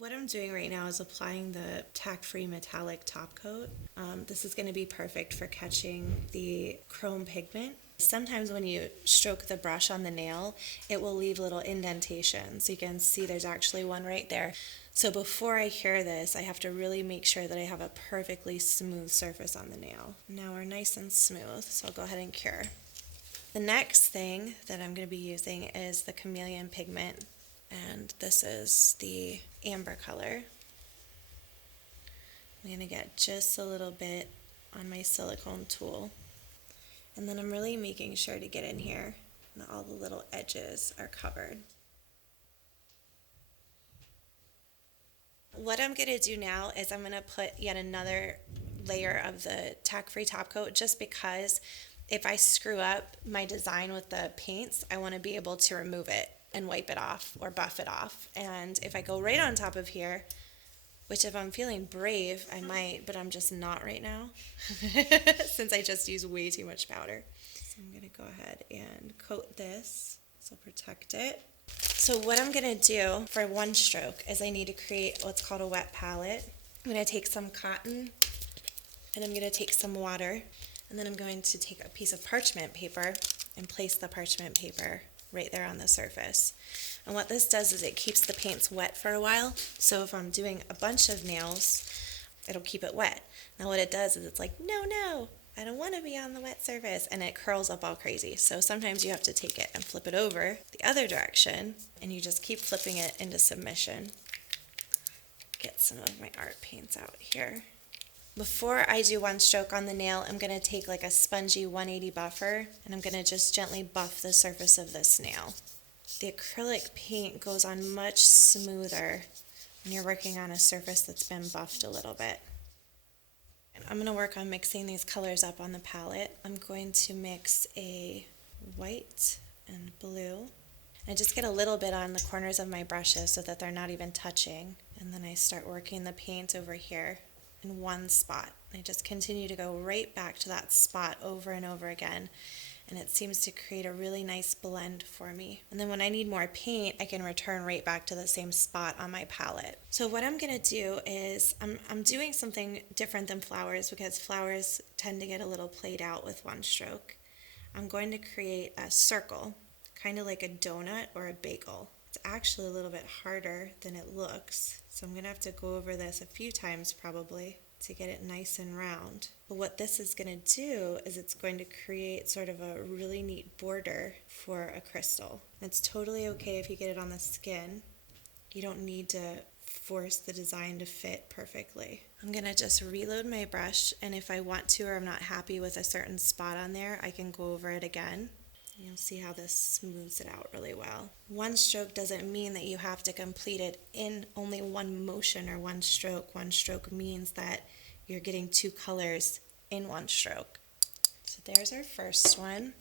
What I'm doing right now is applying the tack-free metallic top coat. This is going to be perfect for catching the chrome pigment. Sometimes when you stroke the brush on the nail, it will leave little indentations. You can see there's actually one right there. So before I cure this, I have to really make sure that I have a perfectly smooth surface on the nail. Now we're nice and smooth, so I'll go ahead and cure. The next thing that I'm going to be using is the chameleon pigment, and this is the amber color. I'm going to get just a little bit on my silicone tool, and then I'm really making sure to get in here and all the little edges are covered. What I'm going to do now is I'm going to put yet another layer of the tack-free top coat, just because if I screw up my design with the paints, I want to be able to remove it and wipe it off or buff it off. And if I go right on top of here, which if I'm feeling brave, I might, but I'm just not right now since I just used way too much powder. So I'm going to go ahead and coat this, so protect it. So what I'm going to do for one stroke is I need to create what's called a wet palette. I'm going to take some cotton and I'm going to take some water, and then I'm going to take a piece of parchment paper and place the parchment paper right there on the surface. And what this does is it keeps the paints wet for a while, so if I'm doing a bunch of nails, it'll keep it wet. Now what it does is it's like, no, I don't want to be on the wet surface, and it curls up all crazy. So sometimes you have to take it and flip it over the other direction, and you just keep flipping it into submission. Get some of my art paints out here. Before I do one stroke on the nail, I'm going to take like a spongy 180 buffer, and I'm going to just gently buff the surface of this nail. The acrylic paint goes on much smoother when you're working on a surface that's been buffed a little bit. And I'm going to work on mixing these colors up on the palette. I'm going to mix a white and blue. I just get a little bit on the corners of my brushes so that they're not even touching. And then I start working the paint over here in one spot. I just continue to go right back to that spot over and over again, and it seems to create a really nice blend for me. And then when I need more paint, I can return right back to the same spot on my palette. So what I'm going to do is I'm doing something different than flowers, because flowers tend to get a little played out with one stroke. I'm going to create a circle, kind of like a donut or a bagel. It's actually a little bit harder than it looks, so I'm going to have to go over this a few times probably to get it nice and round. But what this is going to do is it's going to create sort of a really neat border for a crystal. It's totally okay if you get it on the skin. You don't need to force the design to fit perfectly. I'm going to just reload my brush, and if I want to or I'm not happy with a certain spot on there, I can go over it again. You'll see how this smooths it out really well. One stroke doesn't mean that you have to complete it in only one motion or one stroke. One stroke means that you're getting two colors in one stroke. So there's our first one.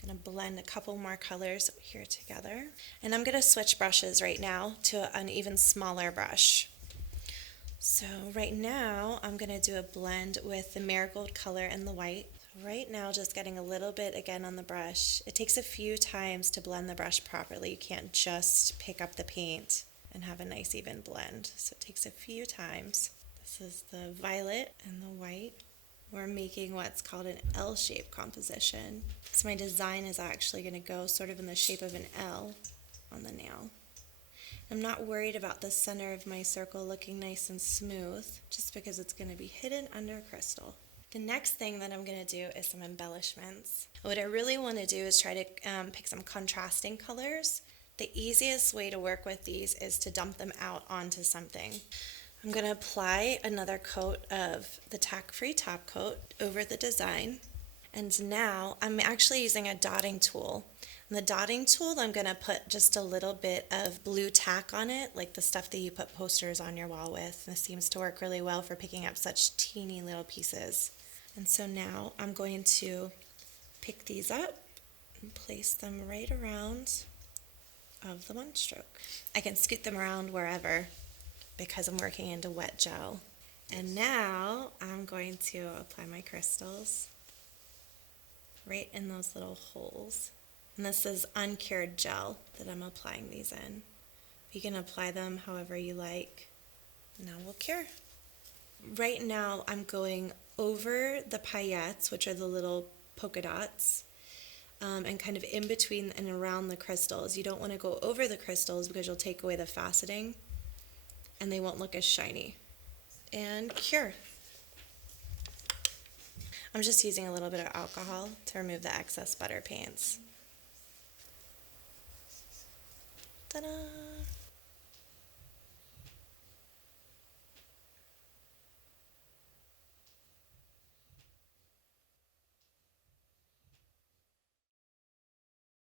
I'm going to blend a couple more colors here together. And I'm going to switch brushes right now to an even smaller brush. So right now I'm going to do a blend with the marigold color and the white. Right now, just getting a little bit again on the brush. It takes a few times to blend the brush properly. You can't just pick up the paint and have a nice even blend. So it takes a few times. This is the violet and the white. We're making what's called an L-shaped composition. So my design is actually going to go sort of in the shape of an L on the nail. I'm not worried about the center of my circle looking nice and smooth, just because it's going to be hidden under a crystal. The next thing that I'm going to do is some embellishments. What I really want to do is try to pick some contrasting colors. The easiest way to work with these is to dump them out onto something. I'm going to apply another coat of the tack-free top coat over the design. And now I'm actually using a dotting tool. And the dotting tool, I'm going to put just a little bit of blue tack on it, like the stuff that you put posters on your wall with. This seems to work really well for picking up such teeny little pieces. And so now I'm going to pick these up and place them right around of the one stroke. I can scoot them around wherever because I'm working into wet gel. And now I'm going to apply my crystals right in those little holes. And this is uncured gel that I'm applying these in. You can apply them however you like. Now we'll cure. Right now I'm going over the paillettes, which are the little polka dots, and kind of in between and around the crystals. You don't want to go over the crystals because you'll take away the faceting and they won't look as shiny. And cure. I'm just using a little bit of alcohol to remove the excess butter paints. Ta-da!